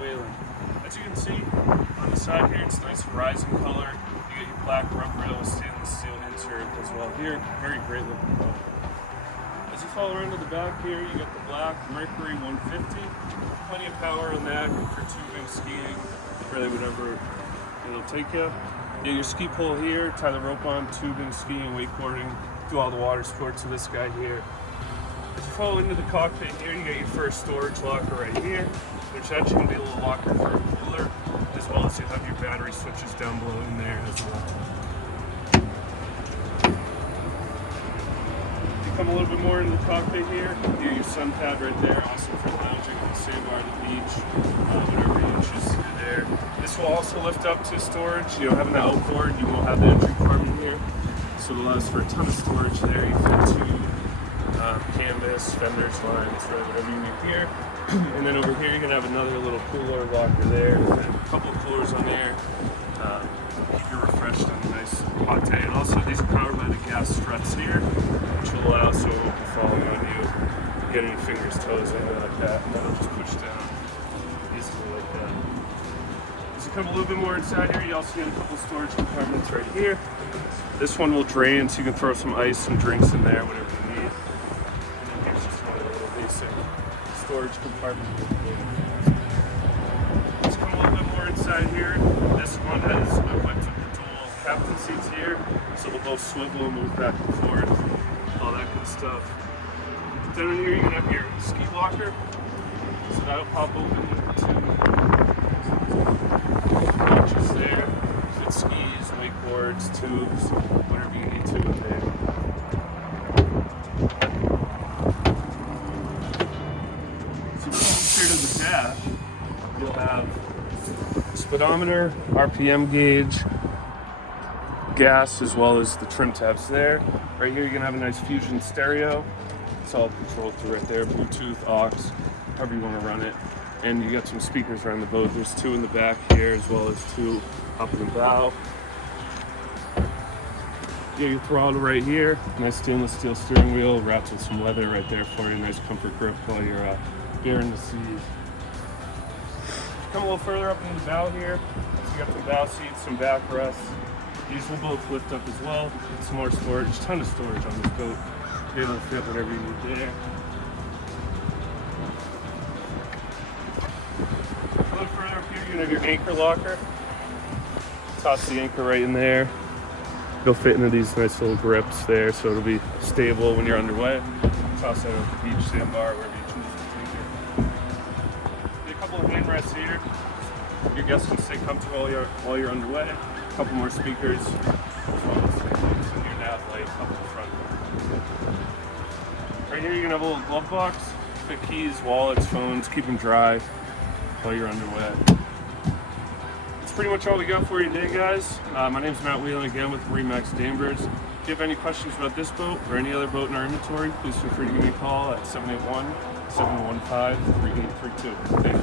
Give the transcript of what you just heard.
whaling. As you can see on the side here, it's nice horizon color. You get your black rubber rail with stainless steel insert as well here. Very great looking boat. As you follow around to the back here, you get the black Mercury 150. Plenty of power on that, good for tubing, skiing, really whatever it'll take you. You get your ski pole here, tie the rope on, tubing, skiing, wakeboarding, do all the water sports with this guy here. As you follow into the cockpit here, you get your first storage locker right here, which actually can be a little locker for a cooler, as well as you have your battery switches down below in there as well. If you come a little bit more into the cockpit here, you get your sun pad right there, also for lounging on the sandbar, the beach, whatever you choose to do there. This will also lift up to storage. You know, having the outboard, you will have the entry compartment here, so it allows for a ton of storage there. You fit two canvas, fenders, lines, whatever you need here. And then over here, you're gonna have another little cooler locker there, a couple of coolers on there. Keep you refreshed on a nice hot day. And also, these are powered by the gas struts here, which will allow so it won't be falling on you, getting your fingers, toes, anything like that. And that'll just push down easily like that. As you come a little bit more inside here, you also get a couple storage compartments right here. This one will drain, so you can throw some ice, some drinks in there, whatever you need. And here's just one of the little basic storage compartment. Let's come a little bit more inside here. This one has equipped with the dual captain seats here, so they'll both swivel and move back and forth, all that good stuff. Down in here, you're gonna have your ski locker, so that'll pop open with the two notches there. Fit skis, wakeboards, tubes, whatever you need to in there. You'll have speedometer, RPM gauge, gas, as well as the trim tabs there. Right here, you're gonna have a nice Fusion stereo. It's all controlled through right there, Bluetooth, aux, however you want to run it. And you got some speakers around the boat. There's two in the back here, as well as two up in the bow. You got your throttle right here. Nice stainless steel steering wheel, wrapped with some leather right there for you. Nice comfort grip while you're bearing the seas. Come a little further up in the bow here, so you got some bow seats, some backrests. These will both lift up as well. Some more storage, ton of storage on this boat. Be able to fit whatever you need there. A little further up here, you're gonna have your anchor locker. Toss the anchor right in there. You'll fit into these nice little grips there, so it'll be stable when you're underway. Toss that over the beach, sandbar, wherever you choose to take it. A couple of hand rests here. Your guests can stay comfortable while you're underway. A couple more speakers, as well as and your nav light up in front. Right here, you're gonna have a little glove box. Fit keys, wallets, phones, keep them dry while you're underway. That's pretty much all we got for you today, guys. My name's Matt Whelan, again with MarineMax Danvers. If you have any questions about this boat or any other boat in our inventory, please feel free to give me a call at 781-715-3832. Thank you.